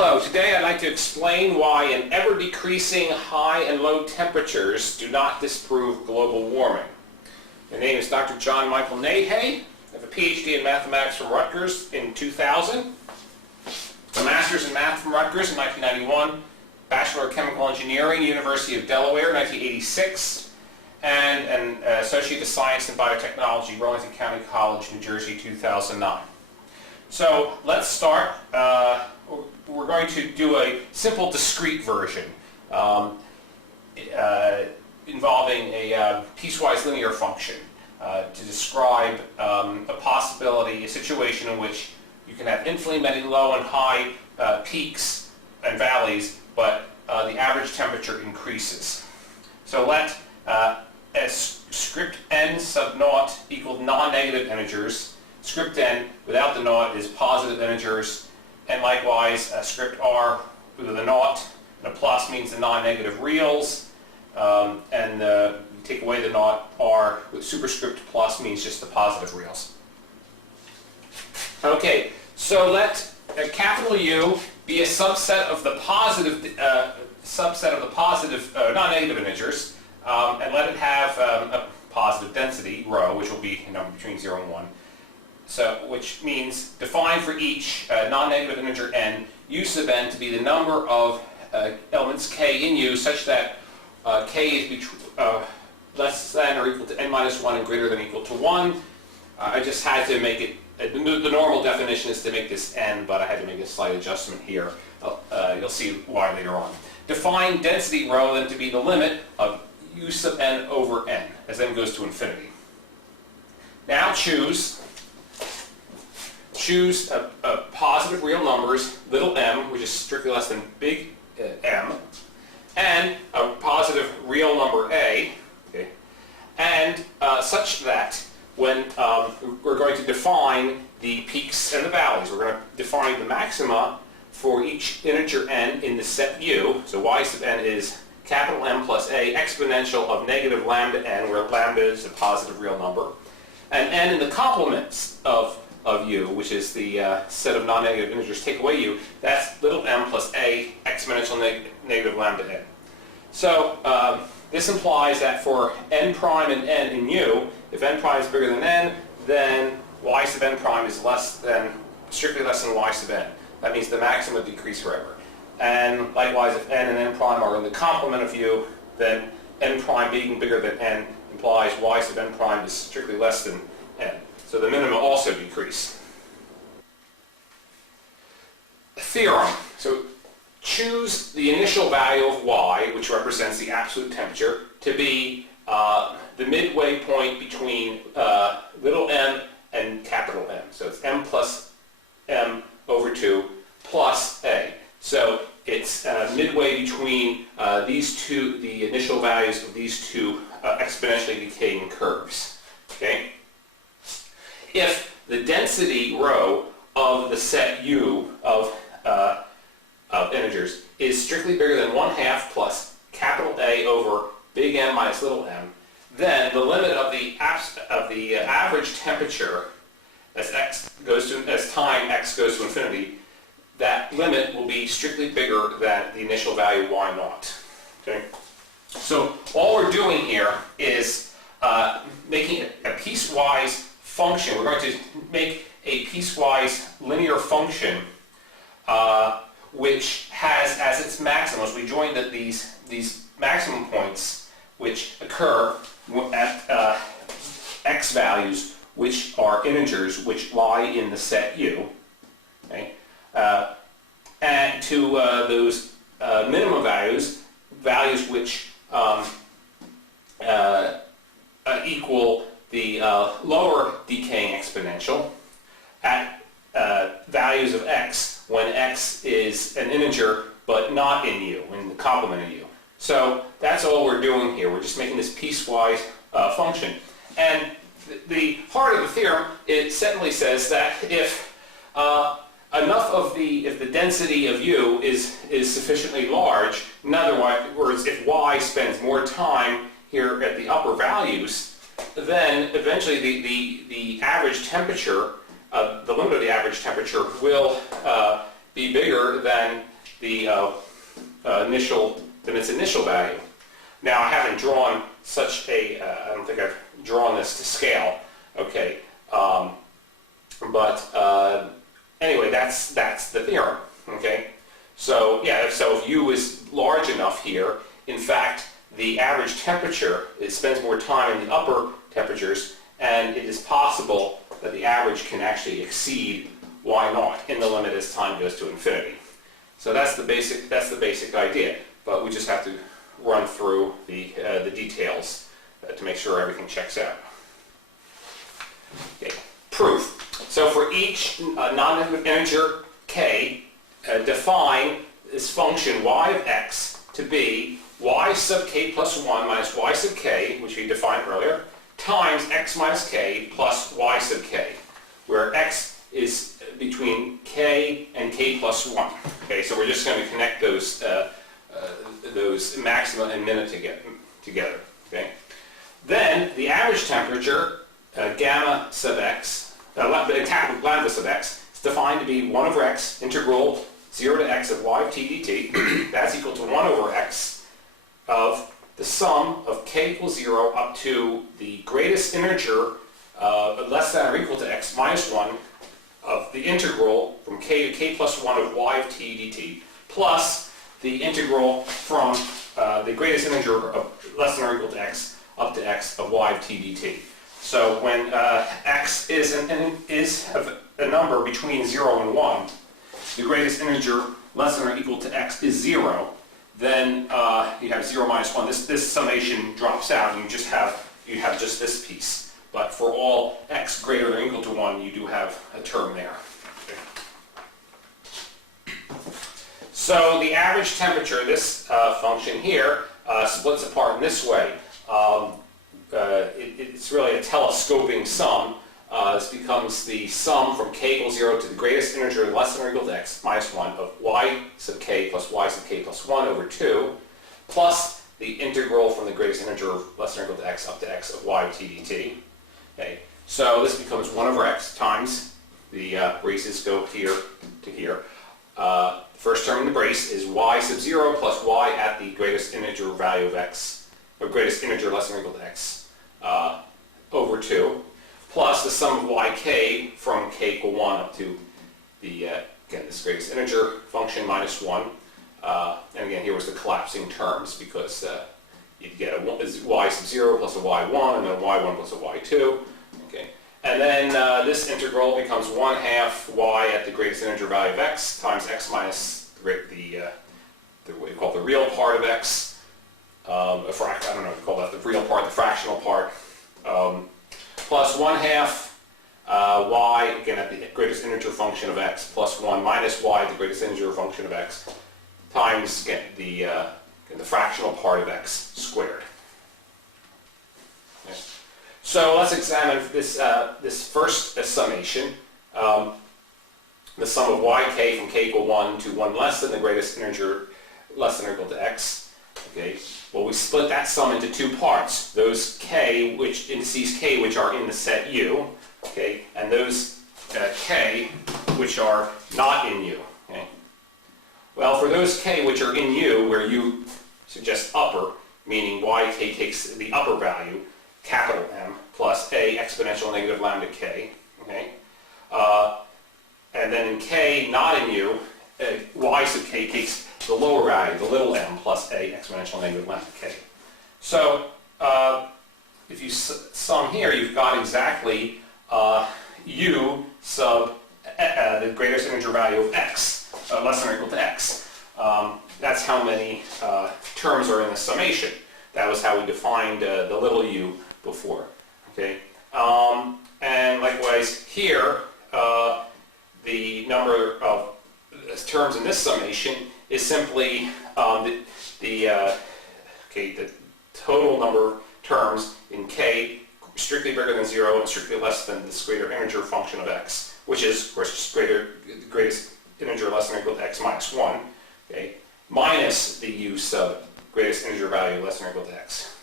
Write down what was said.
Hello, today I'd like to explain why an ever-decreasing high and low temperatures do not disprove global warming. My name is Dr. John Michael Nahay. I have a PhD in mathematics from Rutgers in 2000, a master's in math from Rutgers in 1991, Bachelor of Chemical Engineering, University of Delaware, 1986, and an Associate of Science in Biotechnology, Burlington County College, New Jersey, 2009. So let's start. We're going to do a simple discrete version involving a piecewise linear function to describe a situation in which you can have infinitely many low and high peaks and valleys, but the average temperature increases. So let as script n sub naught equal non-negative integers. Script n without the naught is positive integers, and likewise script r with a naught and a plus means the non-negative reals, and you take away the naught, r with superscript plus means just the positive reals. Okay, so let capital U be a subset of the positive non-negative integers, and let it have a positive density rho, which will be a number between 0 and 1. So, which means define for each non-negative integer n, u sub n to be the number of elements k in U such that k is less than or equal to n minus 1 and greater than or equal to 1. I just had to make it, the normal definition is to make this n, but I had to make a slight adjustment here. You'll see why later on. Define density rho then to be the limit of u sub n over n as n goes to infinity. Now choose positive real numbers, little m, which is strictly less than big M, and a positive real number a, okay, and such that when we're going to define the peaks and the valleys, we're going to define the maxima for each integer n in the set U. So y sub n is capital M plus a exponential of negative lambda n, where lambda is a positive real number, and n in the complements of U, which is the set of non-negative integers, take away U, that's little m plus a exponential negative lambda n. So this implies that for n prime and n in U, if n prime is bigger than n, then y sub n prime is strictly less than y sub n. That means the maxima decrease forever. And likewise, if n and n prime are in the complement of U, then n prime being bigger than n implies y sub n prime is strictly less than n. So the minima also decrease. Theorem. So choose the initial value of y, which represents the absolute temperature, to be the midway point between little m and capital M. So it's m plus m over 2 plus a. So it's midway between these two, the initial values of these two exponentially decaying curves. Okay? If the density rho of the set U of integers is strictly bigger than 1/2 plus capital A over big M minus little m, then the limit of the average temperature as time x goes to infinity, that limit will be strictly bigger than the initial value y naught. Okay? So all we're doing here is making a piecewise function. We're going to make a piecewise linear function which has as its maximums, we joined at these maximum points which occur at x values which are integers which lie in the set U, okay? And to those minimum values which equal the lower decaying exponential at values of x when x is an integer but not in U, in the complement of U. So that's all we're doing here. We're just making this piecewise function. And the heart of the theorem, it certainly says that if if the density of U is sufficiently large, in other words, if y spends more time here at the upper values, then eventually the average temperature, the limit of the average temperature will be bigger than the its initial value. Now I haven't drawn such a, I don't think I've drawn this to scale, okay, anyway, that's the theorem, okay. So yeah, so if U is large enough here, in fact, the average temperature, it spends more time in the upper temperatures, and it is possible that the average can actually exceed Y naught in the limit as time goes to infinity. So that's the basic idea, but we just have to run through the details to make sure everything checks out. Okay. Proof. So for each non-negative integer k, define this function y of x to be y sub k plus 1 minus y sub k, which we defined earlier, times x minus k plus y sub k, where x is between k and k plus 1. Okay, so we're just going to connect those maxima and minima together. Okay. Then the average temperature, gamma sub x, capital lambda sub x, is defined to be 1 over x integral 0 to x of y of t dt. That's equal to 1 over x of the sum of k equals 0 up to the greatest integer less than or equal to x minus 1 of the integral from k to k plus 1 of y of t dt, plus the integral from the greatest integer of less than or equal to x up to x of y of t dt. So when x is a number between 0 and 1, the greatest integer less than or equal to x is 0, then you have 0 minus 1. This summation drops out, and you have just this piece. But for all x greater than or equal to 1, you do have a term there. Okay. So the average temperature, this function here, splits apart in this way. It's really a telescoping sum. This becomes the sum from k equals 0 to the greatest integer less than or equal to x minus 1 of y sub k plus y sub k plus 1 over 2, plus the integral from the greatest integer less than or equal to x up to x of y of t dt. Okay. So this becomes 1 over x times the braces go here to here. First term in the brace is y sub 0 plus y at the greatest integer value of x, or greatest integer less than or equal to x, over 2, plus the sum of yk from k equal 1 up to the, again, this greatest integer function minus 1. And again, here was the collapsing terms, because you get a y sub 0 plus a y1, and then y1 plus a y2. Okay. And then this integral becomes 1/2 y at the greatest integer value of x times x minus what you call the real part of x. I don't know what you call that, the real part, the fractional part. Plus 1/2 y, again at the greatest integer function of x, plus 1 minus y at the greatest integer function of x, times the fractional part of x squared. Okay. So let's examine this first summation. The sum of yk from k equal 1 to 1 less than the greatest integer less than or equal to x. Okay. Well, we split that sum into two parts. Those k, indices k, which are in the set U, okay, and those k, which are not in U. Okay. Well, for those k which are in U, where U suggests upper, meaning yk takes the upper value, capital M, plus a exponential negative lambda k, okay, and then in k not in U, y sub k takes the lower value, the little m, plus a exponential negative lambda k. So if you sum here, you've got exactly u sub the greatest integer value of x, less than or equal to x. That's how many terms are in the summation. That was how we defined the little u before. Okay, and likewise here, the number of terms in this summation is simply the total number of terms in k strictly greater than 0 and strictly less than this greater integer function of x, which is, of course, just the greatest integer less than or equal to x minus 1, okay, minus the u sub greatest integer value less than or equal to x.